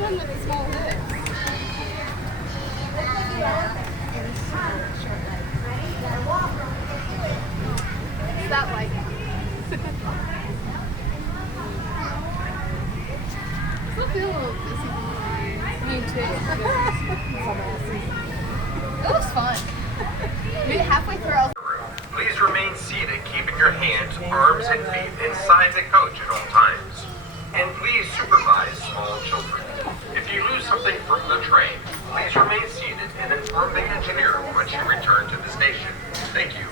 one with the small hoods. Is that like I still feel a little dizzy. Me too. It was fun. Maybe halfway through I was Please remain seated, keeping your hands, arms, and feet inside the coach at all times. And please supervise small children. If you lose something from the train, please remain seated and inform the engineer once you return to the station. Thank you.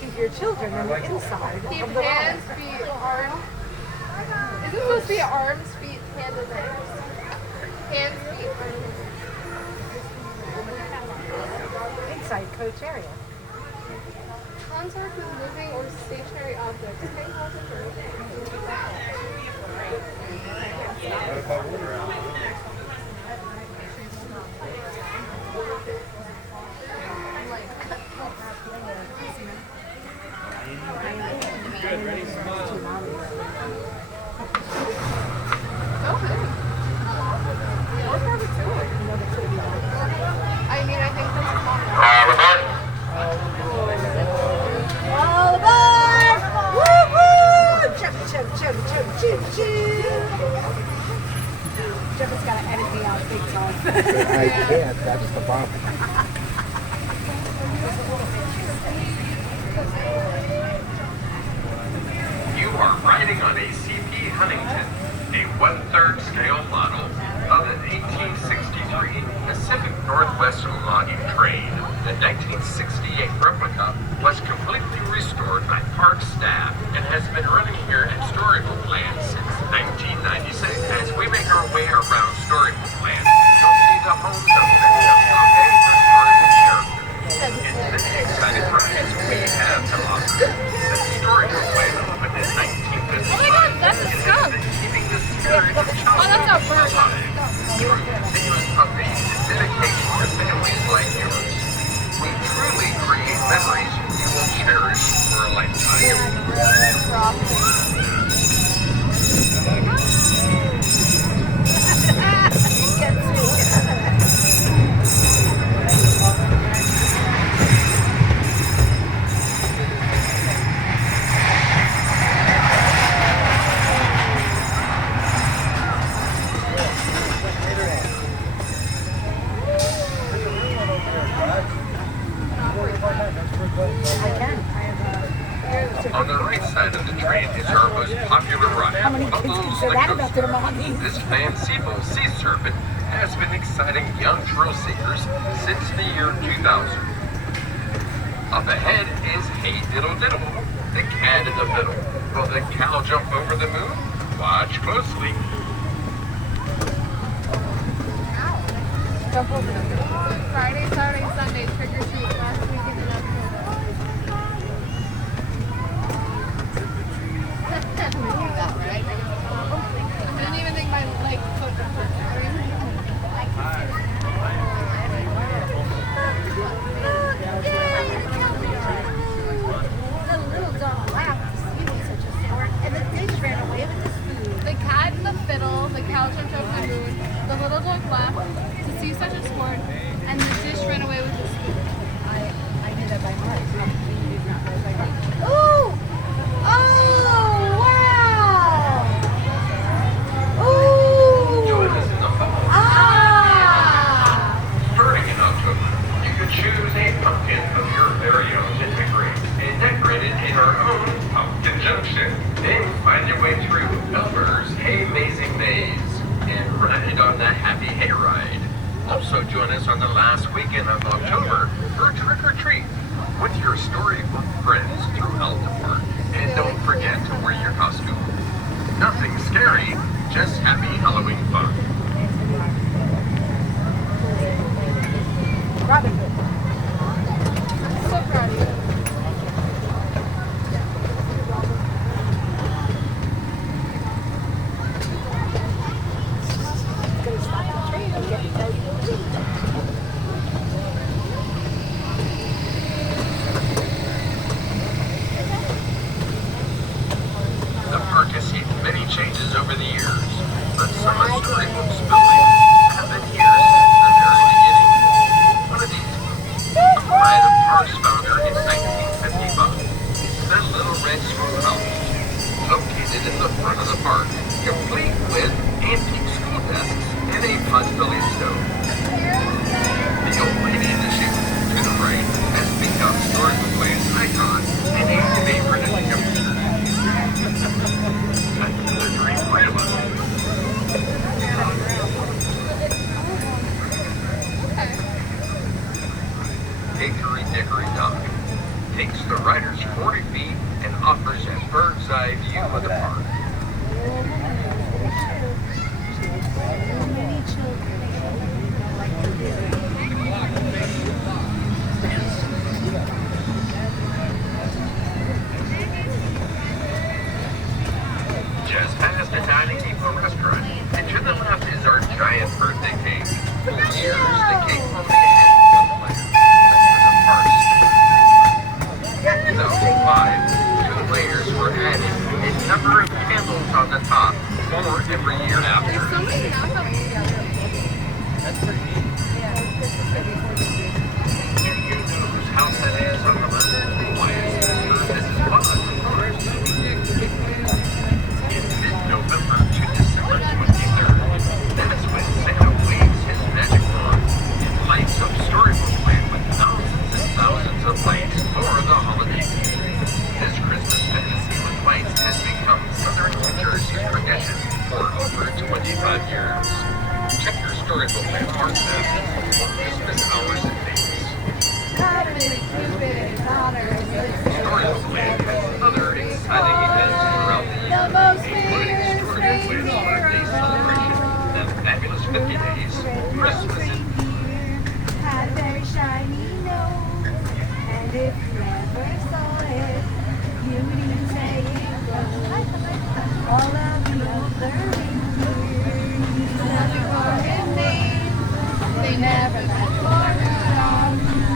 Keep your children on the inside. keep hands, feet, arms. Is it supposed to be arms, feet, hands, and legs? Hands, feet, arms. Inside coach area. Contact with moving or stationary objects. Pay attention to Good, ready, smile. I mean, I think that's common. All aboard! Woo-hoo! Chug, chug, chug, chug, choo, choo. Jeff has got to edit me out big time. I can't, that's the problem. You are riding on a CP Huntington, a 1/3 scale model of an 1863 Pacific Northwest logging train. The 1968 replica was completely restored by park staff and has been running here at Storybook Land since 1996. As we make our way around Storybook Land, you'll see the homes of many of your favorite Storybook characters. And many exciting rides we have to offer. Since Storybook Land opened in 1955, Oh my God, that's a skunk. it has been keeping the spirit of Oh, that's a bird. alive through continuous updates and dedication to families like yours. We truly create memories you will cherish for a lifetime. On the right side of the train is our most popular ride. How many kids can say that about their mommies? This fanciful sea serpent has been exciting young thrill seekers since the year 2000. Up ahead is Hey Diddle Diddle, the cat in the fiddle. Will the cow jump over the moon? Watch closely. Jump over them. Friday, Saturday, Sunday, trick or treat last weekend in October. I knew that, right? I didn't even think my leg could The little dog laughed to see me such a sport, and the dish ran away with his food. The cat and the fiddle, the cow jumped over the moon, the little dog laughed to see such a sport, and the dish ran away with his food. I knew that by heart. Ooh! Oh! Wow! Ooh! Join us in the fall. Ah! Starting in October, you can choose a pumpkin of your very own to decorate and decorate it in our own Pumpkin Junction. Then find your way through Elmer's Hay-Mazing Maze and ride on the Happy Hayride. Also join us on the last weekend of October for Trick or Treat with your Storybook friends throughout the park. And don't forget to wear your costume. Nothing scary, just happy Halloween fun. Robin Hood. I'm so proud of you. Gonna stop the train and get ready to leave. The park has seen many changes over the years, but some of Storybooks building have been here since the very beginning. One of these movies, by the park's founder in 1955, the Little Red Schoolhouse, located in the front of the park, complete with antique school desks and a potbelly stove. The old lady in the chute to the right has become Storybook Land's icon and a favorite of youngsters. Another dream realized. Hickory Dickory Dock takes the riders 40 feet and offers a bird's eye view of the park. Just past the dining depot restaurant, and to the left is our giant birthday cake. For years, the cake only had one layer. In 2005, 2 layers were added, and number of candles on the top, more every year after. There's so many now coming together. That's pretty neat. You know whose house that is on the left? Why, it's Mrs. Bug, of course. In mid-November to December 23rd, that's when Santa waves his magic wand and lights up Storybook Land with thousands and thousands of lights for the holiday season. This Christmas fantasy with lights has become Southern New Jersey's tradition for over 25 years. Check your Storybook Land park map for Christmas hours and days. Storybook Land has other exciting events throughout the year, including Storybook Land's birthday celebration, the fabulous 50 days, Christmas in Had a very shiny nose, and if you ever saw it, you would say it was all of the other reindeers. Nothing more handmade. They never let Florida on.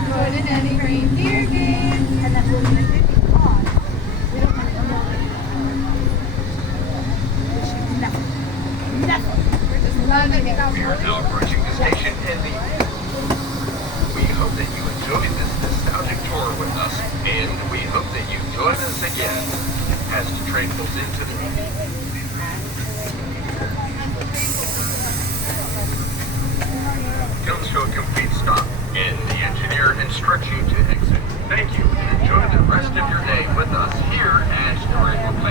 Good in any reindeer game. And that's what we did because we don't have to know it. Nothing. We're just loving it. We are now approaching the station ending. We hope that you enjoyed this nostalgic tour with us, and we hope that you join us again as the train pulls into the comes to a complete stop, and the engineer instructs you to exit. Thank you, and enjoy the rest of your day with us here at Storybook Land.